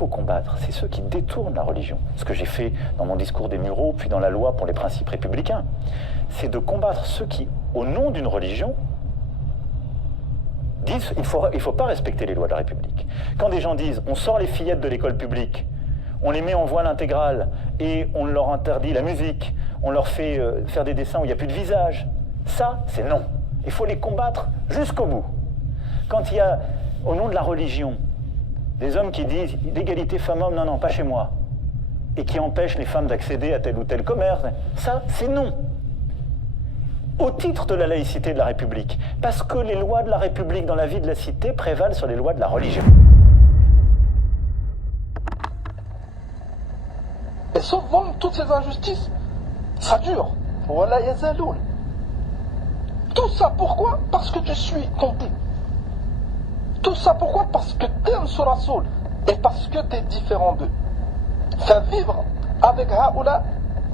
faut combattre, c'est ceux qui détournent la religion. Ce que j'ai fait dans mon discours des Mureaux, puis dans la loi pour les principes républicains, c'est de combattre ceux qui, au nom d'une religion, disent il faut pas respecter les lois de la République. Quand des gens disent on sort les fillettes de l'école publique, on les met en voile intégrale et on leur interdit la musique, on leur fait faire des dessins où il n'y a plus de visage, ça, c'est non. Il faut les combattre jusqu'au bout. Quand il y a, au nom de la religion, des hommes qui disent l'égalité femmes-hommes, non, pas chez moi, et qui empêchent les femmes d'accéder à tel ou tel commerce, ça, c'est non. Au titre de la laïcité de la République, parce que les lois de la République dans la vie de la cité prévalent sur les lois de la religion. Et souvent, toutes ces injustices, ça dure. Voilà, yazaloun. Tout ça pourquoi? Parce que tu suis compté. Tout ça pourquoi? Parce que t'aimes ce Rasoul et parce que t'es différent d'eux. Faire vivre avec Haoula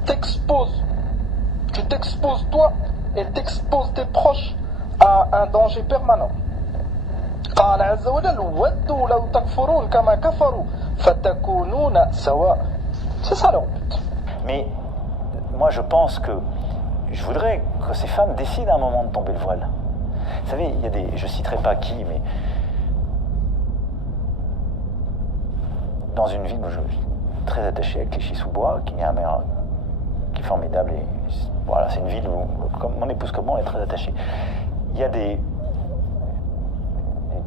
t'expose. Tu t'exposes toi et t'exposes tes proches à un danger permanent. قال عز وجل ودوا لو تكفرون كما كفروا فتكونون سواء. C'est ça leur but. Mais moi je pense que je voudrais que ces femmes décident à un moment de tomber le voile. Vous savez, il y a des, je citerai pas qui, mais dans une ville où je suis très attaché à Clichy-sous-Bois, qui a un maire qui est formidable, et voilà, c'est une ville où, comme mon épouse comme moi, on est très attachés. Il y a des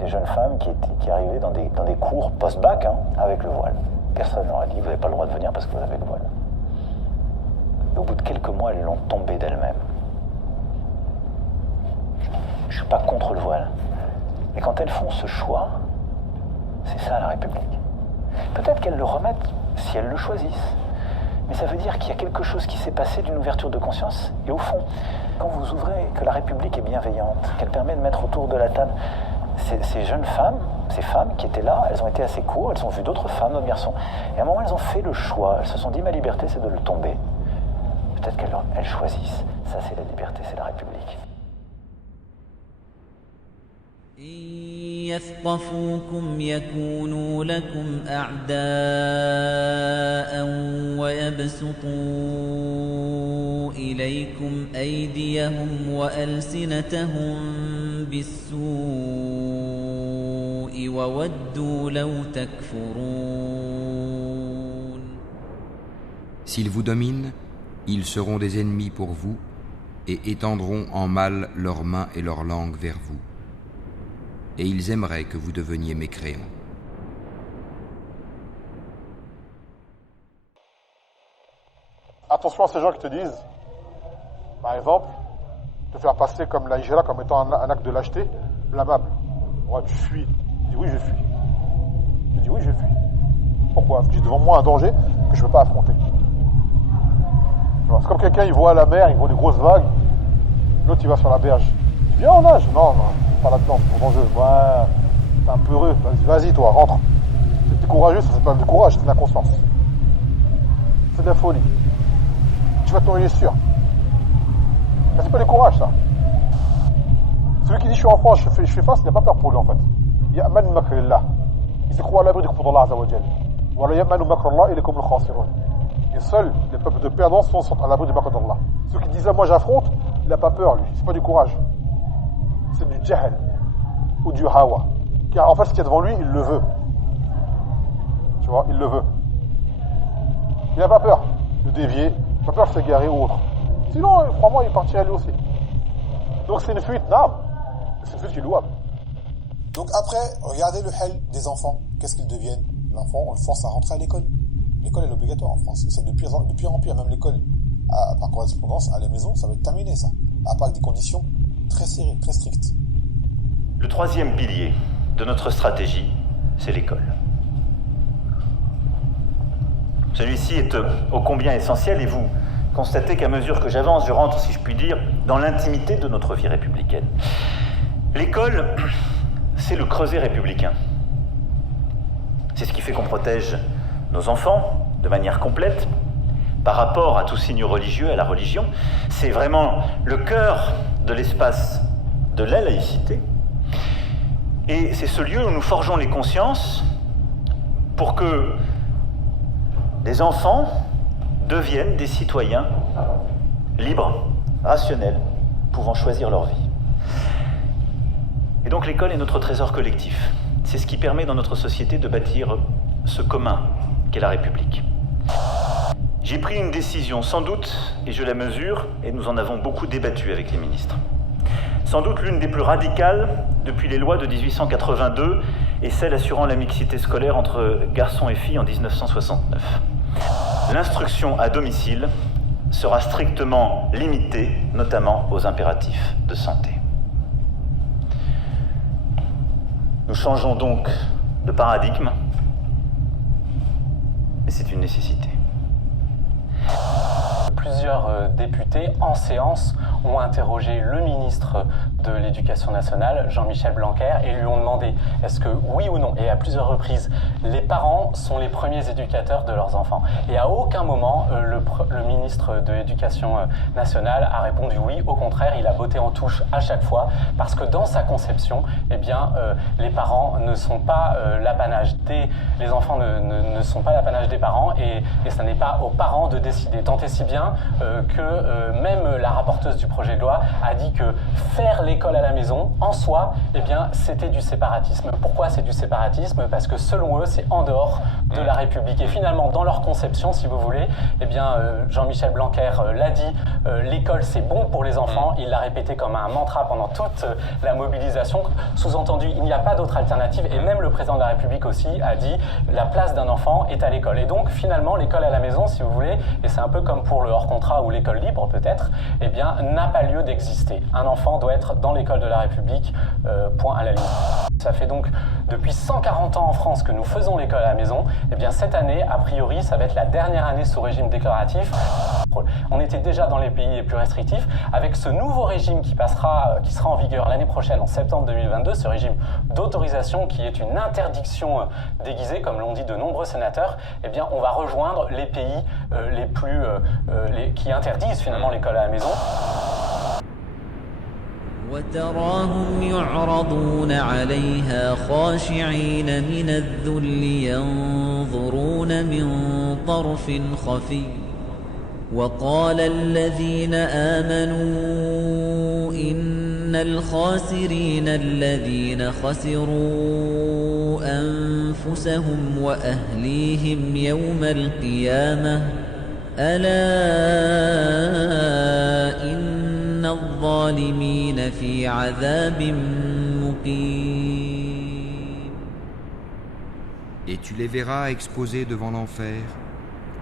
jeunes femmes qui arrivaient dans des cours post-bac avec le voile. Personne leur a dit, vous n'avez pas le droit de venir parce que vous avez le voile. Et au bout de quelques mois, elles l'ont tombé d'elles-mêmes. Je ne suis pas contre le voile. Mais quand elles font ce choix, c'est ça la République. Peut-être qu'elles le remettent si elles le choisissent. Mais ça veut dire qu'il y a quelque chose qui s'est passé d'une ouverture de conscience. Et au fond, quand vous ouvrez que la République est bienveillante, qu'elle permet de mettre autour de la table ces jeunes femmes, ces femmes qui étaient là, elles ont été à ces cours, elles ont vu d'autres femmes, d'autres garçons. Et à un moment, elles ont fait le choix. Elles se sont dit, ma liberté, c'est de le tomber. Peut-être qu'elles choisissent. Ça, c'est la liberté, c'est la République. يثقفوكم يكونوا لكم أعداء ويبسطوا إليكم أيديهم وألسنتهم بالسوء وودوا لو تكفرون. S'ils vous dominent, ils seront des ennemis pour vous et étendront en mal leurs mains et leurs langues vers vous. Et ils aimeraient que vous deveniez mécréants. Attention à ces gens qui te disent, par exemple, te faire passer comme la hijra comme étant un acte de lâcheté, blâmable. Ouais, tu fuis. Tu dis oui, je fuis. Tu dis oui, je fuis. Pourquoi? Parce que j'ai devant moi un danger que je ne peux pas affronter. C'est comme quelqu'un, il voit la mer, il voit des grosses vagues, l'autre il va sur la berge. Tu dis viens on nage. Non, pas là-dedans, c'est trop dangereux. Ouais, t'es un peu heureux. Vas-y toi, rentre. T'es courageux, ça c'est pas du courage, c'est de l'inconscience. C'est de la folie. Tu vas te noyer sûr. Ça c'est pas du courage ça. Celui qui dit je suis en France, je fais face, il n'a pas peur pour lui en fait. Ya'man makrillah. Il se croit à l'abri du coup d'Allah Azza wa Jal. Wa la ya'manu makrallah ilakum al-khasirun. Et seuls les peuples de perdants sont à l'abri du makr d'Allah. Ceux qui disent moi j'affronte, il n'a pas peur lui, c'est pas du courage. C'est du jahl ou du hawa. Car en fait ce qu'il y a devant lui, il le veut. Tu vois, il le veut. Il n'a pas peur de dévier, il n'a pas peur de s'égarer ou autre. Sinon, crois-moi, il partirait lui aussi. Donc c'est une fuite, non. C'est une fuite qui est louable. Donc après, regardez le hell des enfants. Qu'est-ce qu'ils deviennent? L'enfant, on le force à rentrer à l'école. L'école est obligatoire en France. C'est de pire en pire. Même l'école, par correspondance, à la maison, ça va être terminé ça. À part avec des conditions très serrées, très strictes. Le troisième pilier de notre stratégie, c'est l'école. Celui-ci est ô combien essentiel et vous constatez qu'à mesure que j'avance, je rentre, si je puis dire, dans l'intimité de notre vie républicaine. L'école, c'est le creuset républicain. C'est ce qui fait qu'on protège nos enfants de manière complète par rapport à tout signe religieux, à la religion. C'est vraiment le cœur de l'espace de la laïcité. Et c'est ce lieu où nous forgeons les consciences pour que les enfants deviennent des citoyens libres, rationnels, pouvant choisir leur vie. Et donc l'école est notre trésor collectif. C'est ce qui permet dans notre société de bâtir ce commun qu'est la République. J'ai pris une décision, sans doute, et je la mesure, et nous en avons beaucoup débattu avec les ministres. Sans doute l'une des plus radicales depuis les lois de 1882 et celle assurant la mixité scolaire entre garçons et filles en 1969. L'instruction à domicile sera strictement limitée, notamment aux impératifs de santé. Nous changeons donc de paradigme, et c'est une nécessité. Plusieurs députés en séance ont interrogé le ministre de l'Éducation nationale, Jean-Michel Blanquer, et lui ont demandé est-ce que oui ou non, et à plusieurs reprises, les parents sont les premiers éducateurs de leurs enfants. Et à aucun moment, le ministre de l'Éducation nationale a répondu oui. Au contraire, il a botté en touche à chaque fois, parce que dans sa conception, eh bien, les parents ne sont pas l'apanage les enfants ne sont pas l'apanage des parents, et ça n'est pas aux parents de décider. Tant et si bien que même la rapporteuse du projet de loi a dit que faire l'école à la maison, en soi, eh bien, c'était du séparatisme. Pourquoi c'est du séparatisme? Parce que selon eux, c'est en dehors de la République. Et finalement, dans leur conception, si vous voulez, eh bien, Jean-Michel Blanquer l'a dit, l'école c'est bon pour les enfants. Il l'a répété comme un mantra pendant toute la mobilisation. Sous-entendu, il n'y a pas d'autre alternative. Et même le président de la République aussi a dit la place d'un enfant est à l'école. Et donc, finalement, l'école à la maison, si vous voulez, et c'est un peu comme pour le hors-contrat ou l'école libre peut-être, eh bien, n'a pas lieu d'exister. Un enfant doit être dans l'école de la République, point à la ligne. Ça fait donc depuis 140 ans en France que nous faisons l'école à la maison. Eh bien, cette année, a priori, ça va être la dernière année sous régime déclaratif. On était déjà dans les pays les plus restrictifs. Avec ce nouveau régime qui sera en vigueur l'année prochaine, en septembre 2022, ce régime d'autorisation qui est une interdiction déguisée, comme l'ont dit de nombreux sénateurs, eh bien, on va rejoindre les pays qui interdisent finalement l'école à la maison. وتراهم يعرضون عليها خاشعين من الذل ينظرون من طرف خفي وقال الذين آمنوا إن الخاسرين الذين خسروا أنفسهم وأهليهم يوم القيامة ألا إن الظالمين في عذاب مقيم. Et tu les verras exposés devant l'enfer,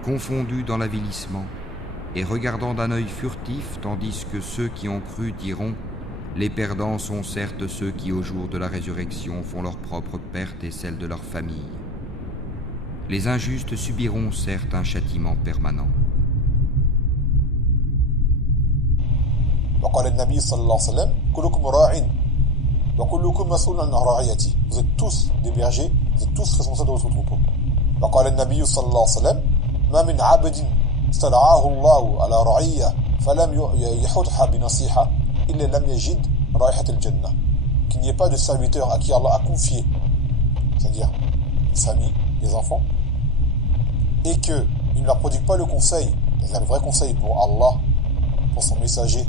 confondus dans l'avilissement, et regardant d'un œil furtif, tandis que ceux qui ont cru diront « Les perdants sont certes ceux qui au jour de la résurrection font leur propre perte et celle de leur famille. Les injustes subiront certes un châtiment permanent. » وقال النبي صلى الله عليه وسلم كلكم راع وكلكم مسؤول عن رعيته. Vous êtes tous des bergers, vous êtes tous responsables de votre troupeau. وقال النبي صلى الله عليه وسلم ما من عبد استدعاه الله على رعية فلم يحطها بنصيحة إلا لم يجد رائحة الجنة. Qu'il n'y ait pas de serviteur à qui Allah a confié, c'est-à-dire une famille, des enfants, et qu'il ne leur prodigue pas le conseil, c'est-à-dire le vrai conseil pour Allah, pour son messager,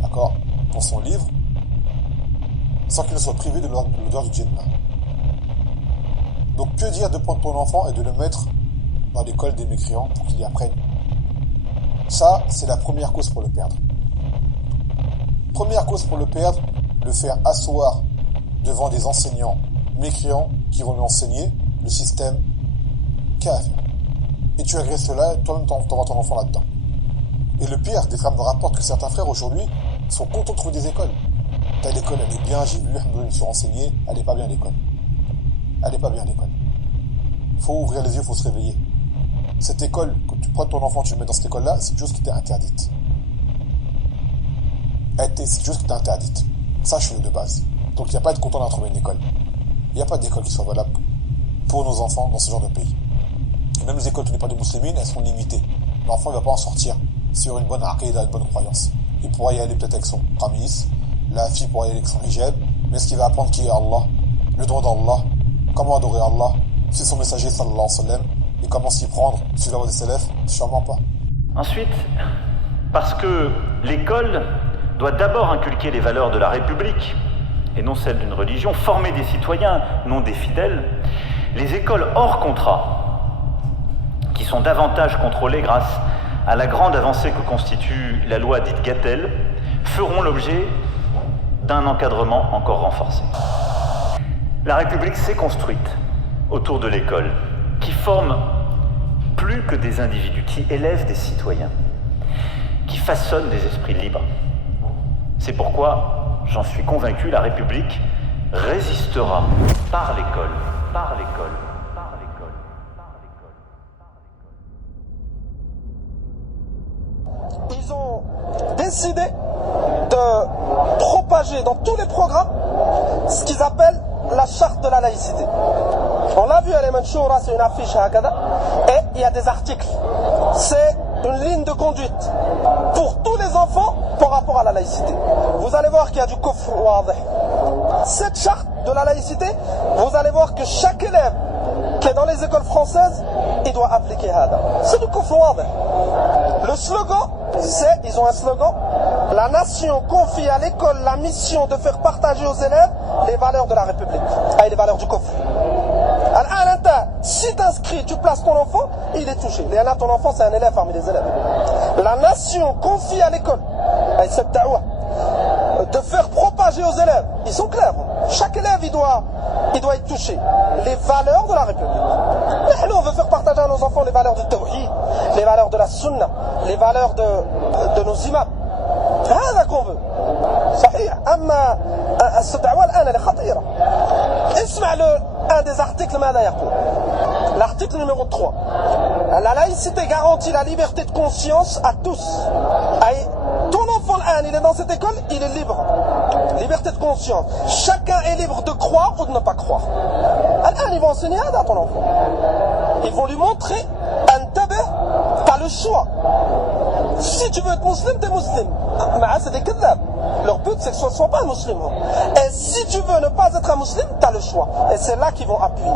d'accord, pour son livre, sans qu'il ne soit privé de l'odeur du Jannah. Donc que dire de prendre ton enfant et de le mettre dans l'école des mécréants pour qu'il y apprenne? Ça, c'est la première cause pour le perdre. Première cause pour le perdre, le faire asseoir devant des enseignants mécréants qui vont lui enseigner le système kafir. Et tu agresses cela, toi-même t'envoies ton enfant là-dedans. Et le pire, des frères me rapportent que certains frères aujourd'hui sont contents de trouver des écoles. Telle école, elle est bien, j'ai vu, je me suis renseigné, elle n'est pas bien l'école. Elle n'est pas bien l'école. Faut ouvrir les yeux, faut se réveiller. Cette école, quand tu prends ton enfant, tu le mets dans cette école-là, c'est juste qui t'est interdite. C'est juste qui t'est interdite. Sache-le de base. Donc il n'y a pas à être content d'en trouver une école. Il n'y a pas d'école qui soit valable pour nos enfants dans ce genre de pays. Et même les écoles qui ne sont pas des musulmans, elles sont limitées. L'enfant ne va pas en sortir sur une bonne aqidah, une bonne croyance. Il pourra y aller peut-être avec son qamis, la fille pourra y aller avec son hijab, mais est-ce qu'il va apprendre qui est Allah, le droit d'Allah, comment adorer Allah, c'est son messager sallallahu alayhi wa sallam. Et comment s'y prendre sur la voie des salafs? Sûrement pas. Ensuite, parce que l'école doit d'abord inculquer les valeurs de la République, et non celles d'une religion, former des citoyens, non des fidèles, les écoles hors contrat, qui sont davantage contrôlées grâce à la grande avancée que constitue la loi dite Gatel, feront l'objet d'un encadrement encore renforcé. La République s'est construite autour de l'école, qui forme plus que des individus, qui élève des citoyens, qui façonne des esprits libres. C'est pourquoi, j'en suis convaincu, la République résistera par l'école, par l'école, par l'école, par l'école. Ils ont décidé de propager dans tous les programmes ce qu'ils appellent la charte de la laïcité. On l'a vu à l'Emanchoura, c'est une affiche à Hakada, et il y a des articles. C'est une ligne de conduite pour tous les enfants par rapport à la laïcité. Vous allez voir qu'il y a du kufr wadih. Cette charte de la laïcité, vous allez voir que chaque élève qui est dans les écoles françaises, il doit appliquer Hada. C'est du kufr wadih. Le slogan, ils ont un slogan, la nation confie à l'école la mission de faire partager aux élèves les valeurs de la République, et les valeurs du kufr. Si t'inscris, tu places ton enfant, il est touché. Ton enfant, c'est un élève parmi les élèves. La nation confie à l'école, de faire propager aux élèves. Ils sont clairs. Chaque élève, il doit être touché. Les valeurs de la République. Nous, on veut faire partager à nos enfants les valeurs du tawhid, les valeurs de la sunna, les valeurs de nos imams. C'est ça qu'on veut. صحيح. أما الدعوة الآن elle est خطيرة. اسمع un des articles ماذا يقول. L'article numéro 3. La laïcité garantit la liberté de conscience à tous. Ton enfant, il est dans cette école, il est libre. Liberté de conscience. Chacun est libre de croire ou de ne pas croire. Ils vont enseigner à ton enfant. Ils vont lui montrer, t'as le choix. Si tu veux être musulman, t'es musulman. C'est des kadhab. Leur but, c'est que ce ne soit pas un musulman. Et si tu veux ne pas être un musulman, t'as le choix. Et c'est là qu'ils vont appuyer.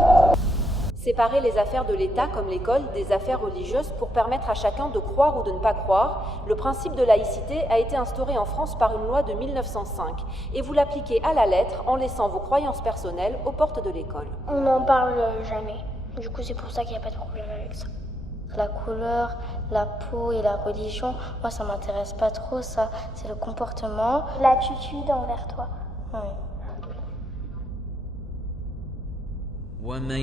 Séparer les affaires de l'État comme l'école des affaires religieuses pour permettre à chacun de croire ou de ne pas croire, le principe de laïcité a été instauré en France par une loi de 1905 et vous l'appliquez à la lettre en laissant vos croyances personnelles aux portes de l'école. On n'en parle jamais, du coup c'est pour ça qu'il n'y a pas de problème avec ça. La couleur, la peau et la religion, moi ça m'intéresse pas trop, ça c'est le comportement. L'attitude envers toi. Oui. ومن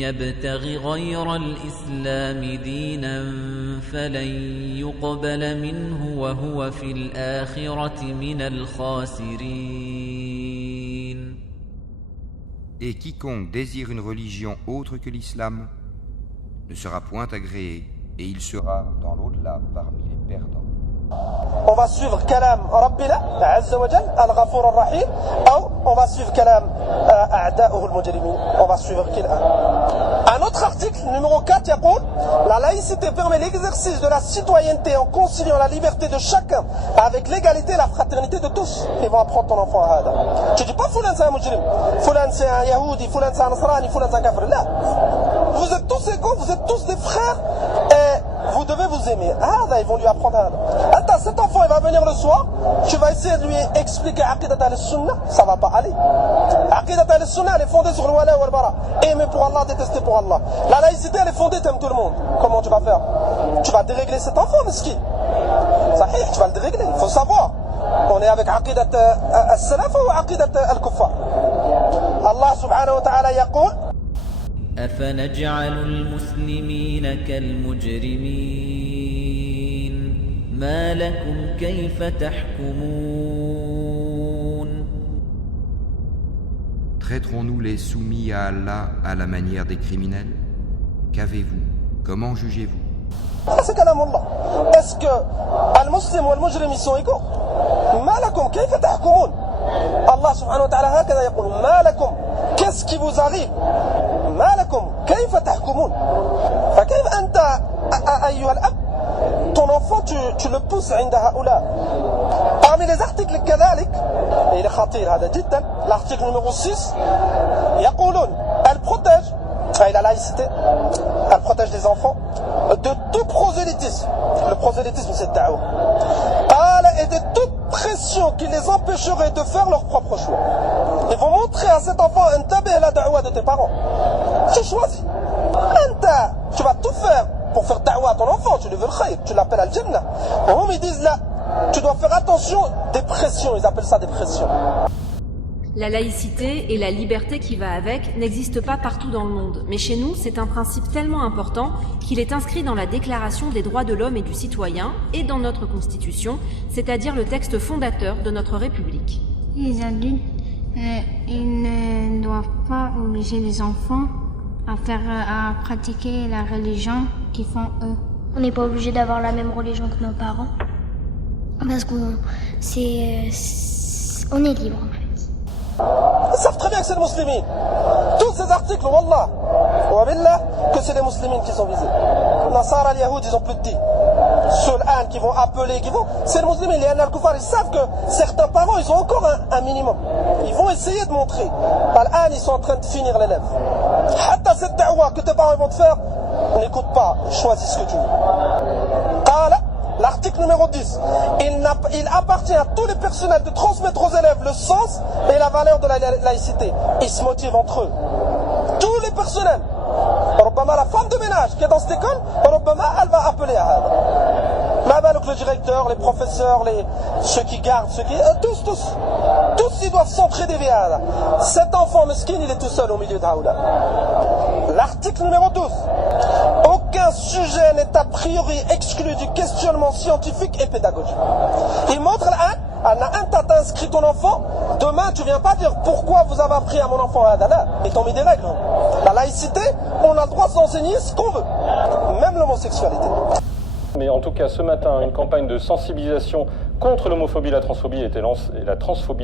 يبتغ غير الإسلام دينا فلن يقبل منه وهو في الآخرة من الخاسرين. Et quiconque désire une religion autre que l'islam ne sera point agréé et il sera dans l'au-delà parmi les perdants. On va suivre Kalam Rabbina Azza wa Jal Al-Ghafour Ar-Rahim ou on va suivre Kalam A'da'uhu al-Mujrimin. On va suivre quel un autre article numéro 4 يقول la laïcité permet l'exercice de la citoyenneté en conciliant la liberté de chacun avec l'égalité et la fraternité de tous. Ils vont apprendre ton enfant à Hada. Tu dis pas Fulan c'est un mujrim, Fulan c'est un Yahoudi, Fulan c'est un Nasrani, Fulan c'est un kafir. Là, vous êtes tous égaux, vous êtes tous des frères et vous devez vous aimer. Ils vont lui apprendre à Hada. Attends, cet enfant il va venir le soir, tu vas essayer de lui expliquer Aqidat al-Sunnah, ça va pas aller. Aqidat al-Sunnah elle est fondée sur le wala wal bara. Aimer pour Allah, détester pour Allah. La laïcité elle est fondée, t'aimes tout le monde. Comment tu vas faire? Tu vas dérégler cet enfant, mesquin. Sahih, tu vas le dérégler, il faut savoir. On est avec Aqidat al-Salaf ou Aqidat al-Kuffar. Allah subhanahu wa ta'ala yaqul أفنجعل المسلمين كالمجرمين ما لكم كيف تحكمون. Traiterons-nous les soumis à Allah à la manière des criminels? Qu'avez-vous? Comment jugez-vous? C'est kalam Allah. Est-ce que al-muslim ou al-mujrim ils sont égaux? Ma lakum kayfa tahkumun. Allah subhanahu wa ta'ala hakada yaqul ma lakum, qu'est-ce qui vous arrive? ما لكم كيف تحكمون فكيف أنت أيها الأب ton enfant tu le pousses عند هؤلاء. Parmi les articles كذلك il est خطير هذا جدا l'article numéro 6 يقولون elle protège Et la laïcité, elle protège les enfants de tout prosélytisme. Le prosélytisme, c'est da'wa. Et de toute pression qui les empêcherait de faire leur propre choix. Ils vont montrer à cet enfant un tabé la da'wa de tes parents. Tu choisis. Tu vas tout faire pour faire da'wa à ton enfant. Tu lui veux le khayr, tu l'appelles al-jannah. Ils disent là, tu dois faire attention des pressions. Ils appellent ça des pressions. La laïcité et la liberté qui va avec n'existent pas partout dans le monde, mais chez nous, c'est un principe tellement important qu'il est inscrit dans la Déclaration des droits de l'homme et du citoyen et dans notre Constitution, c'est-à-dire le texte fondateur de notre République. Les adultes, ils ne doivent pas obliger les enfants à pratiquer la religion qu'ils font eux. On n'est pas obligé d'avoir la même religion que nos parents, parce qu'on on est libre en fait. Ils savent très bien que c'est les musulmans. Tous ces articles, wallah, que c'est les musulmans qui sont visés. Les Nasara, les Yahoud, ils ont plus de dit. Ceux qui vont appeler, c'est les musulmans. Les Al-Kufar, ils savent que certains parents, ils ont encore un minimum. Ils vont essayer de montrer. Ils sont en train de finir l'élève. Hatta cette da'wa que tes parents vont te faire, n'écoute pas, choisis ce que tu veux. L'article numéro 10, il appartient à tous les personnels de transmettre aux élèves le sens et la valeur de la laïcité. Ils se motivent entre eux. Tous les personnels. La femme de ménage qui est dans cette école, elle va appeler à elle. Le directeur, les professeurs, ceux qui gardent, tous ils doivent s'entraider vers elle. Cet enfant mesquin, il est tout seul au milieu d'Aoula. L'article numéro 12. Aucun sujet n'est a priori exclu du questionnement scientifique et pédagogique. Il montre t'as inscrit ton enfant, demain tu viens pas dire pourquoi vous avez appris à mon enfant à Adala. Ils t'ont mis des règles. La laïcité, on a le droit d'enseigner ce qu'on veut, même l'homosexualité. Mais en tout cas, ce matin, une campagne de sensibilisation contre l'homophobie et la transphobie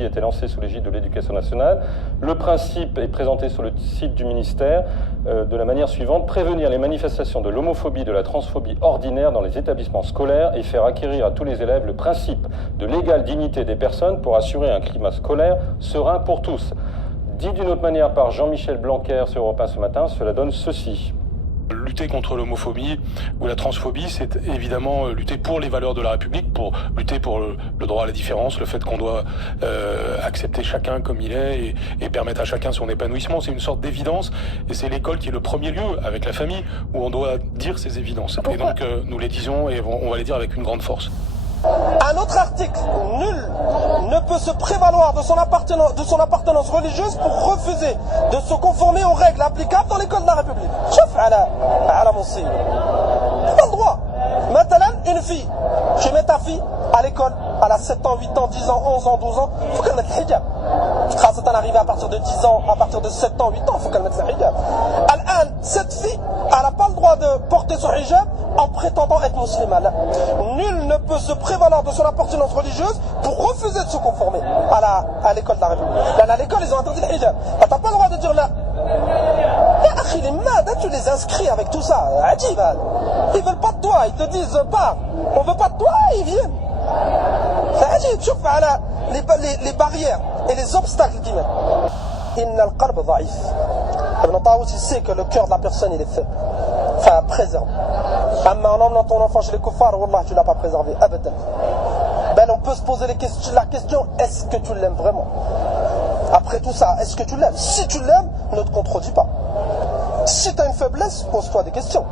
était lancée sous l'égide de l'Éducation nationale. Le principe est présenté sur le site du ministère de la manière suivante: prévenir les manifestations de l'homophobie et de la transphobie ordinaire dans les établissements scolaires et faire acquérir à tous les élèves le principe de l'égale dignité des personnes pour assurer un climat scolaire serein pour tous. Dit d'une autre manière par Jean-Michel Blanquer sur Europe 1 ce matin, cela donne ceci. Lutter contre l'homophobie ou la transphobie, c'est évidemment lutter pour les valeurs de la République, pour lutter pour le droit à la différence, le fait qu'on doit accepter chacun comme il est et permettre à chacun son épanouissement. C'est une sorte d'évidence et c'est l'école qui est le premier lieu, avec la famille, où on doit dire ces évidences. Et donc nous les disons et on va les dire avec une grande force. Un autre article, nul ne peut se prévaloir de son appartenance religieuse pour refuser de se conformer aux règles applicables dans l'école de la République. Chef ala monsi. Pas le droit. Maintenant, une fille, tu mets ta fille à l'école, elle a 7 ans, 8 ans, 10 ans, 11 ans, 12 ans, il faut qu'elle mette le hijab. C'est arrivé à partir de 10 ans, à partir de 7 ans, 8 ans, il faut qu'elle mette le hijab. Cette fille, elle n'a pas le droit de porter son hijab en prétendant être musulmane. Nul ne peut se prévaloir de son appartenance religieuse pour refuser de se conformer à l'école de la République. Là, à l'école, ils ont interdit le hijab. Tu n'as pas le droit de dire là. Les mad, tu les inscris avec tout ça. Ils veulent pas de toi, ils te disent pars. On veut pas de toi, ils viennent. Tu vois les barrières et les obstacles qu'ils mettent. Inna al-qalb dha'if. Ibn Tawus, il sait que le cœur de la personne il est faible. Enfin, préserve. En emmenant ton enfant chez les kuffars, wallah, tu l'as pas préservé. Abadan. Ben, on peut se poser la question, est-ce que tu l'aimes vraiment? Après tout ça, est-ce que tu l'aimes? Si tu l'aimes, ne te contredis pas. Si tu as une faiblesse, pose-toi des questions.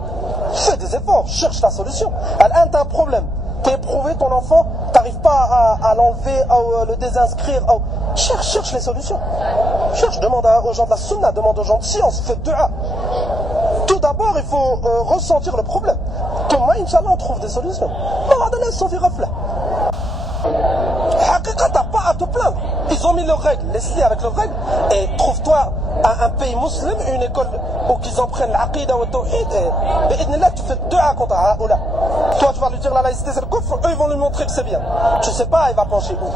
Fais des efforts, cherche la solution. Alors, tu as un problème. Tu as éprouvé ton enfant, tu n'arrives pas à l'enlever, à le désinscrire. Cherche les solutions. Demande aux gens de la sunna, demande aux gens de science, fais dua. Tout d'abord, il faut ressentir le problème. Comment, Inch'Allah, on trouve des solutions. T'as pas à te plaindre. Ils ont mis leurs règles, laisse-les avec leurs règles et trouve-toi un pays musulman, une école où ils en prennent l'aqida ou le tawhid et là tu fais dua contre Haoula. Toi tu vas lui dire la laïcité c'est le kufr, eux ils vont lui montrer que c'est bien. Tu sais pas, il va pencher où.